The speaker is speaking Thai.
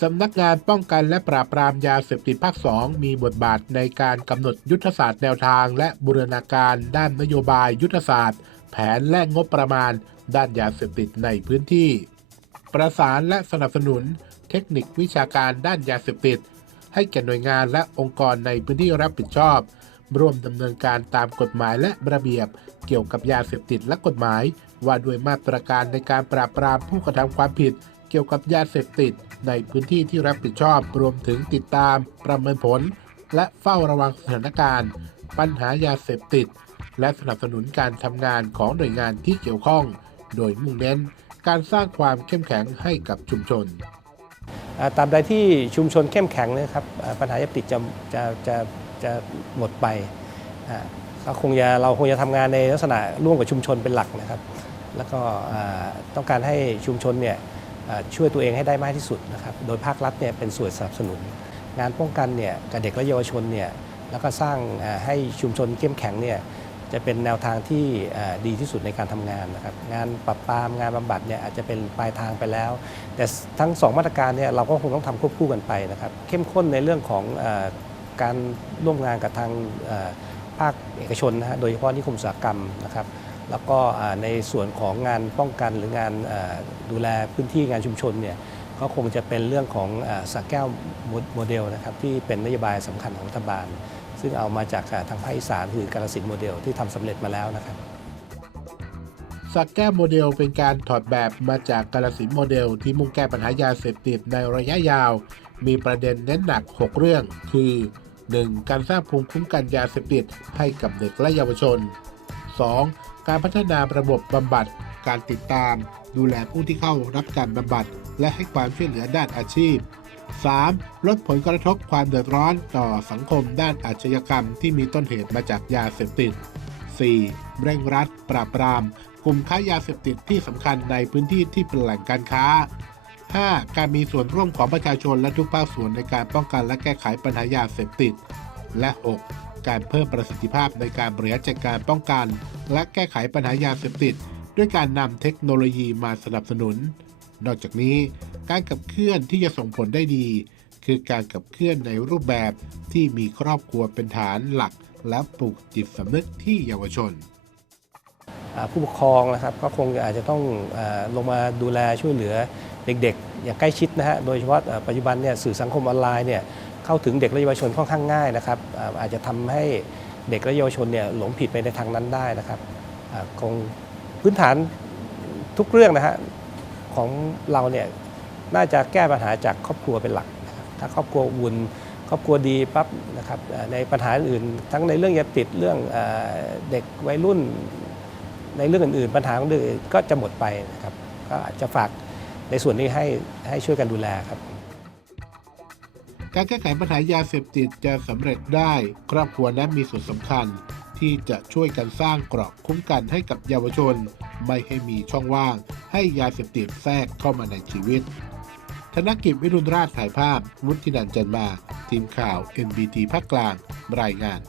สำนักงานป้องกันและปราบปรามยาเสพติดภาค 2 มีบทบาทในการกำหนดยุทธศาสตร์แนวทาง และบูรณาการด้านนโยบายยุทธศาสตร์ แผนและงบประมาณ ด้านยาเสพติดในพื้นที่ ประสานและสนับสนุน เทคนิควิชาการด้านยาเสพติด ให้แก่หน่วยงานและองค์กรในพื้นที่รับผิดชอบ ร่วมดำเนินการตามกฎหมายและระเบียบ เกี่ยวกับยาเสพติดและกฎหมาย ว่าด้วยมาตรการในการปราบปรามผู้กระทำความผิด เกี่ยวกับยาเสพติด ในพื้นที่ที่รับผิดชอบ รวมถึงติดตาม ประเมินผล และเฝ้าระวังสถานการณ์ ปัญหายาเสพติด และสนับสนุนการทำงานของหน่วยงานที่เกี่ยวข้อง โดยมุ่งเน้น การสร้างความเข้มแข็งให้กับชุมชนตาบใดที่ชุมชนเข้มแข็งนะครับปัญหายาเสพติดจะจะจะ จะหมดไปอ่าก็คงจะเราคงจะทำงานในลักษณะร่วมกับชุมชนเป็นหลักนะครับ แล้วก็ต้องการให้ชุมชนเนี่ยช่วยตัวเองให้ได้มากที่สุดนะครับ โดยภาครัฐเนี่ยเป็นส่วนสนับสนุน งานป้องกันเนี่ยกับเด็กและเยาวชนเนี่ยแล้วก็สร้างให้ชุมชนเข้มแข็งเนี่ยจะเป็นแนวทางที่ดีที่สุดในการทำงานนะครับ งานปรับปรามงานบำบัดเนี่ยอาจจะเป็นปลายทางไปแล้ว แต่ทั้งสองมาตรการเนี่ยเราก็คงต้องทำควบคู่กันไปนะครับ เข้มข้นในเรื่องของ การร่วมงานกับทางภาคเอกชนนะฮะโดยเฉพาะนิคมอุตสาหกรรมนะครับ แล้วก็ในส่วนของงานป้องกันหรืองานดูแลพื้นที่งานชุมชนเนี่ยก็คงจะเป็นเรื่องของสักแก้วโมเดลนะครับที่เป็นนโยบายสำคัญของรัฐบาล ซึ่งเอามาจากทางภาคอีสานคือกาลสินโมเดลที่ทำสำเร็จมาแล้วนะครับสักแก้วโมเดลเป็นการถอดแบบมาจากกาลสินโมเดลที่มุ่งแก้ปัญหายาเสพติดในระยะยาว มีประเด็นเน้นหนัก 6 เรื่อง คือ 1. การสร้างภูมิคุ้มกันยาเสพติดให้กับเด็กและเยาวชน 2. การพัฒนาระบบบำบัด การติดตาม ดูแลผู้ที่เข้ารับการบำบัด และให้ความช่วยเหลือด้านอาชีพ 3. ลดผลกระทบความเดือดร้อนต่อสังคมด้านอาชญากรรมที่มีต้นเหตุมาจากยาเสพติด 4. เร่งรัด ปราบปราม กลุ่มค้ายาเสพติดที่สำคัญในพื้นที่ที่เป็นแหล่งการค้า 5. การมีส่วนร่วมของประชาชนและทุกภาคส่วนในการป้องกันและแก้ไขปัญหายาเสพติด และ 6. การเพิ่มประสิทธิภาพในการบริหารจัดการป้องกัน และแก้ไขปัญหายาเสพติด ด้วยการนำเทคโนโลยีมาสนับสนุน นอกจากนี้ การขับเคลื่อนที่จะส่งผลได้ดี คือการขับเคลื่อนในรูปแบบที่มีครอบครัวเป็นฐานหลัก และปลูกจิตสำนึกที่เยาวชน ผู้ปกครองนะครับ ก็คงอาจจะต้องอลงมาดูแลช่วยเหลือเด็กๆ อย่างใกล้ชิดนะฮะโดยเฉพาะปัจจุบันเนี่ยสื่อสังคมออนไลน์เนี่ยเข้าถึงเด็กและเยาวชนค่อนข้างง่ายนะครับ อาจจะทำให้เด็กและเยาวชนเนี่ยหลงผิดไปในทางนั้นได้นะครับคงพื้นฐานทุกเรื่องนะฮะของเราเนี่ยน่าจะแก้ปัญหาจากครอบครัวเป็นหลัก ถ้าครอบครัวอุ่นครอบครัวดีปั๊บนะครับในปัญหาอื่น ทั้งในเรื่องยาติดเรื่องอเด็กวัยรุ่น ในเรื่องอื่นๆ ปัญหาของเด็กอื่นก็จะหมดไปนะครับก็อาจจะฝากในส่วนนี้ให้ให้ช่วยกันดูแลครับ การแก้ไขปัญหายาเสพติดจะสำเร็จได้ ครอบครัวนั้นมีส่วนสำคัญ ที่จะช่วยกันสร้างเกราะคุ้มกันให้กับเยาวชน ไม่ให้มีช่องว่าง ให้ยาเสพติดแทรกเข้ามาในชีวิต ธนกิจวิรุณราชถ่ายภาพ วุฒินันจันมา ทีมข่าว NBT ภาคกลาง รายงาน